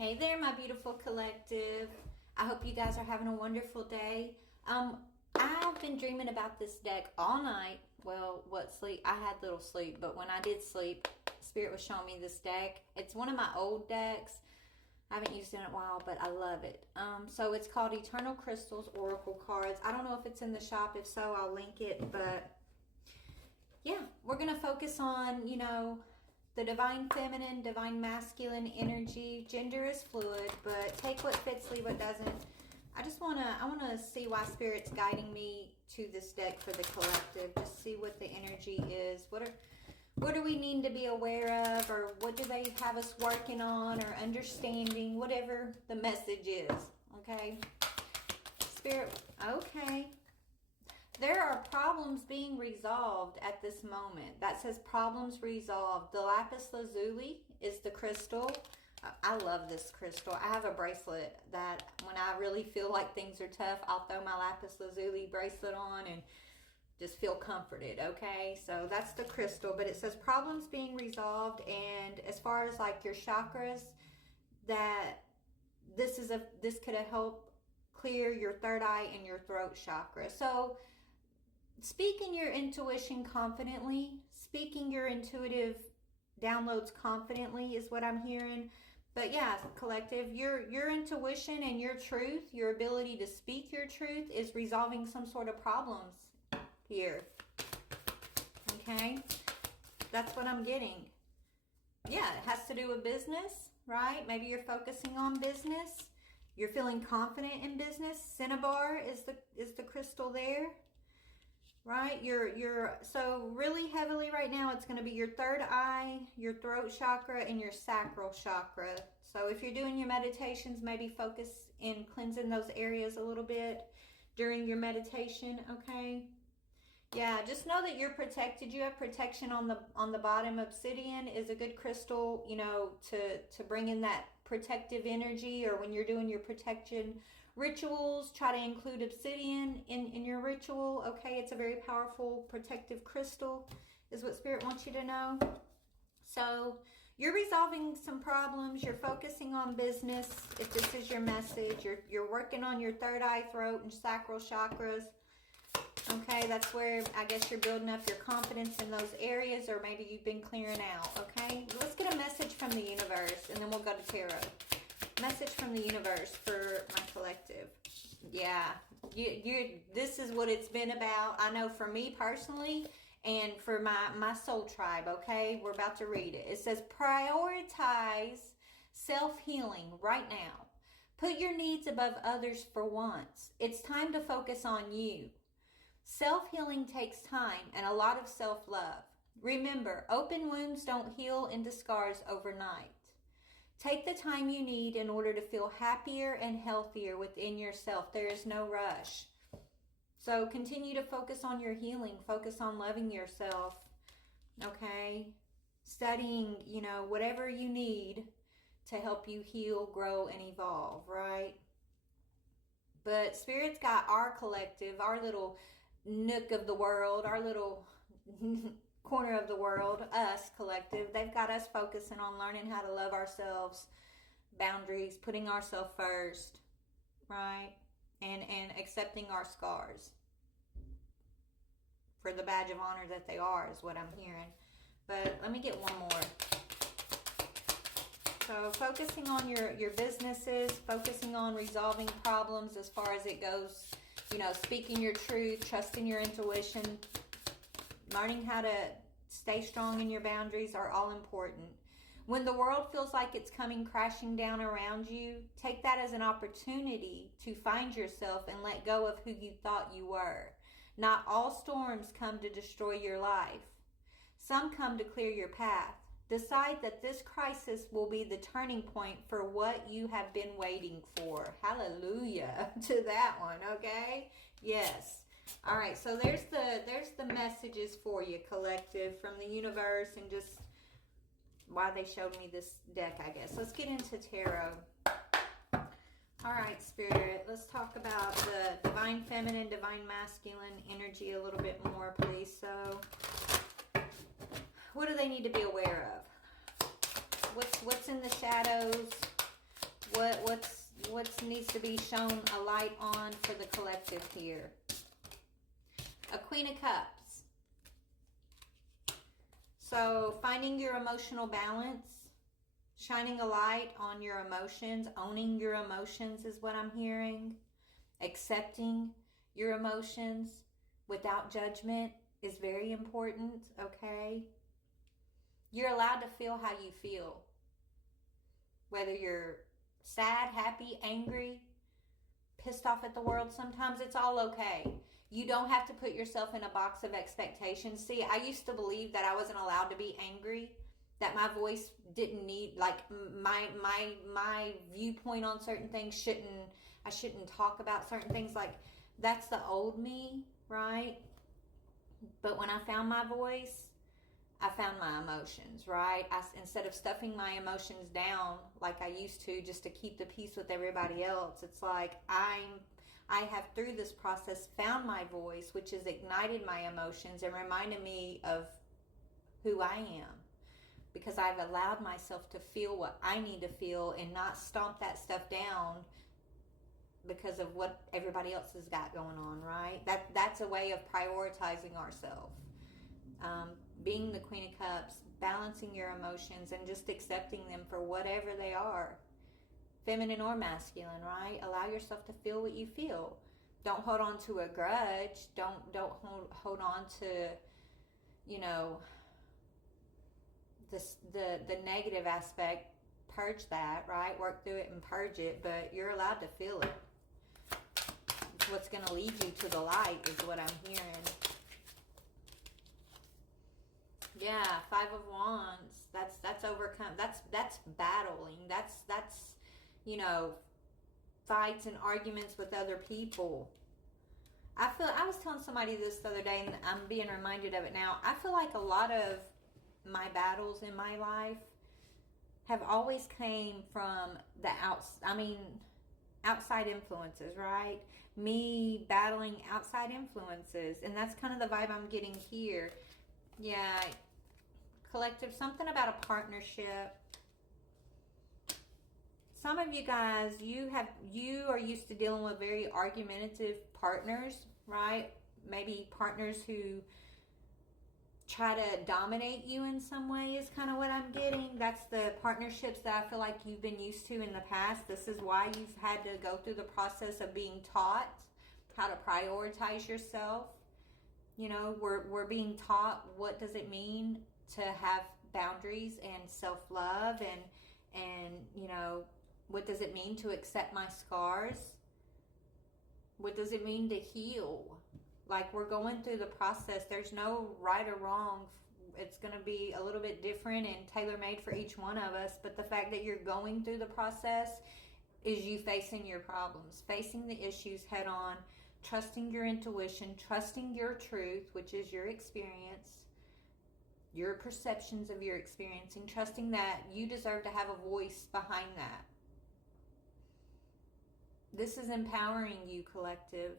Hey there, my beautiful collective. I hope you guys are having a wonderful day. I've been dreaming about this deck all night. Well, what sleep? I had little sleep, but when I did sleep, Spirit was showing me this deck. It's one of my old decks. I haven't used it in a while, but I love it. So it's called Eternal Crystals Oracle Cards. I don't know if it's in the shop. If so, I'll link it. But yeah, we're going to focus on, the divine feminine, divine masculine energy. Gender is fluid, but take what fits, leave what doesn't. I want to see why Spirit's guiding me to this deck for the collective. Just see what the energy is. What do we need to be aware of, or what do they have us working on or understanding, whatever the message is, okay? Spirit, okay. There are problems being resolved at this moment. That says problems resolved. The lapis lazuli is the crystal. I love this crystal. I have a bracelet that when I really feel like things are tough, I'll throw my lapis lazuli bracelet on and just feel comforted, okay? So that's the crystal, but it says problems being resolved, and as far as like your chakras, that this could help clear your third eye and your throat chakra. So speaking your intuition confidently, speaking your intuitive downloads confidently is what I'm hearing. But yeah, collective, your intuition and your truth, your ability to speak your truth is resolving some sort of problems here. Okay? That's what I'm getting. Yeah, it has to do with business, right? Maybe you're focusing on business. You're feeling confident in business. Cinnabar is the crystal there. Right? You're so really heavily right now, it's going to be your third eye, your throat chakra, and your sacral chakra. So if you're doing your meditations, maybe focus in cleansing those areas a little bit during your meditation, okay? Yeah, just know that you're protected. You have protection on the bottom. Obsidian is a good crystal, to bring in that protective energy, or when you're doing your protection rituals, try to include obsidian in your ritual, okay? It's a very powerful protective crystal, is what Spirit wants you to know. So you're resolving some problems. You're focusing on business. If this is your message, you're working on your third eye, throat, and sacral chakras. Okay, that's where I guess you're building up your confidence in those areas, or maybe you've been clearing out, okay? Let's get a message from the universe, and then we'll go to tarot. Message from the universe for my collective. Yeah, this is what it's been about. I know for me personally, and for my soul tribe, okay? We're about to read it. It says, prioritize self-healing right now. Put your needs above others for once. It's time to focus on you. Self-healing takes time and a lot of self-love. Remember, open wounds don't heal into scars overnight. Take the time you need in order to feel happier and healthier within yourself. There is no rush. So continue to focus on your healing. Focus on loving yourself. Okay? Studying, whatever you need to help you heal, grow, and evolve, right? But Spirit's got our collective, our little nook of the world, our little corner of the world, us collective. They've got us focusing on learning how to love ourselves, boundaries, putting ourselves first, right? And accepting our scars for the badge of honor that they are, is what I'm hearing. But let me get one more. So focusing on your businesses, focusing on resolving problems as far as it goes, speaking your truth, trusting your intuition, learning how to stay strong in your boundaries are all important. When the world feels like it's coming crashing down around you, take that as an opportunity to find yourself and let go of who you thought you were. Not all storms come to destroy your life. Some come to clear your path. Decide that this crisis will be the turning point for what you have been waiting for. Hallelujah to that one, okay? Yes. All right, so there's the messages for you, collective, from the universe, and just why they showed me this deck, I guess. Let's get into tarot. All right, Spirit, let's talk about the divine feminine, divine masculine energy a little bit more, please. So what do they need to be aware of? What's in the shadows? What needs to be shown a light on for the collective here? A Queen of Cups. So finding your emotional balance, shining a light on your emotions, owning your emotions is what I'm hearing. Accepting your emotions without judgment is very important, okay? You're allowed to feel how you feel. Whether you're sad, happy, angry, pissed off at the world sometimes, it's all okay. You don't have to put yourself in a box of expectations. See, I used to believe that I wasn't allowed to be angry, that my voice didn't need, like, my viewpoint on certain things I shouldn't talk about certain things. Like, that's the old me, right? But when I found my voice, I found my emotions, right? Instead of stuffing my emotions down like I used to just to keep the peace with everybody else, it's like I have through this process found my voice, which has ignited my emotions and reminded me of who I am, because I've allowed myself to feel what I need to feel and not stomp that stuff down because of what everybody else has got going on, right? That's a way of prioritizing ourselves. Being the Queen of Cups, balancing your emotions and just accepting them for whatever they are, feminine or masculine, right? Allow yourself to feel what you feel. Don't hold on to a grudge. Don't hold on to, you know, the negative aspect. Purge that, right? Work through it and purge it, but you're allowed to feel it. It's what's going to lead you to the light is what I'm hearing. Yeah, Five of Wands. That's overcome. That's battling. That's you know, fights and arguments with other people. I was telling somebody this the other day, and I'm being reminded of it now. I feel like a lot of my battles in my life have always came from the outside influences, right? Me battling outside influences, and that's kind of the vibe I'm getting here. Yeah. Collective, something about a partnership. Some of you guys, you are used to dealing with very argumentative partners, right? Maybe partners who try to dominate you in some way is kind of what I'm getting. That's the partnerships that I feel like you've been used to in the past. This is why you've had to go through the process of being taught how to prioritize yourself. You know, we're being taught what does it mean to have boundaries and self-love, and you know, what does it mean to accept my scars? What does it mean to heal? Like, we're going through the process. There's no right or wrong. It's going to be a little bit different and tailor-made for each one of us, but the fact that you're going through the process is you facing your problems, facing the issues head on, trusting your intuition, trusting your truth, which is your experience, your perceptions of your experiencing, trusting that you deserve to have a voice behind that. This is empowering you, collective.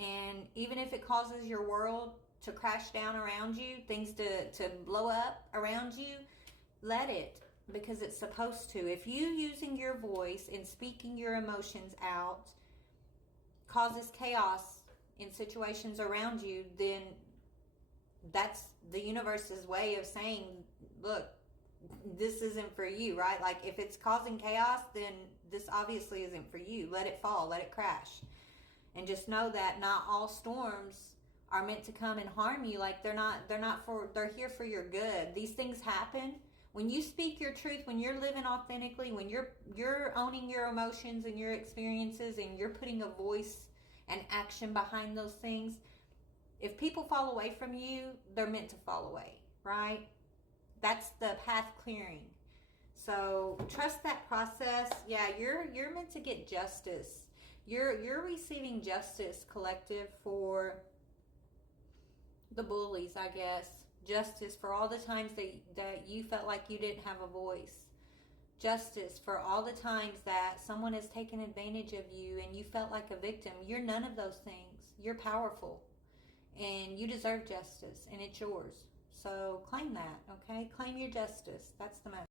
And even if it causes your world to crash down around you, things to blow up around you, let it, because it's supposed to. If you using your voice and speaking your emotions out causes chaos in situations around you, then that's the universe's way of saying, look, this isn't for you, right? Like, if it's causing chaos, then this obviously isn't for you. Let it fall, let it crash. And just know that not all storms are meant to come and harm you. Like, they're here for your good. These things happen. When you speak your truth, when you're living authentically, when you're owning your emotions and your experiences, and you're putting a voice and action behind those things, if people fall away from you, they're meant to fall away, right? That's the path clearing. So trust that process. Yeah, you're meant to get justice. You're receiving justice, collective, for the bullies, I guess. Justice for all the times that you felt like you didn't have a voice. Justice for all the times that someone has taken advantage of you and you felt like a victim. You're none of those things. You're powerful. And you deserve justice, and it's yours. So claim that, okay? Claim your justice. That's the message.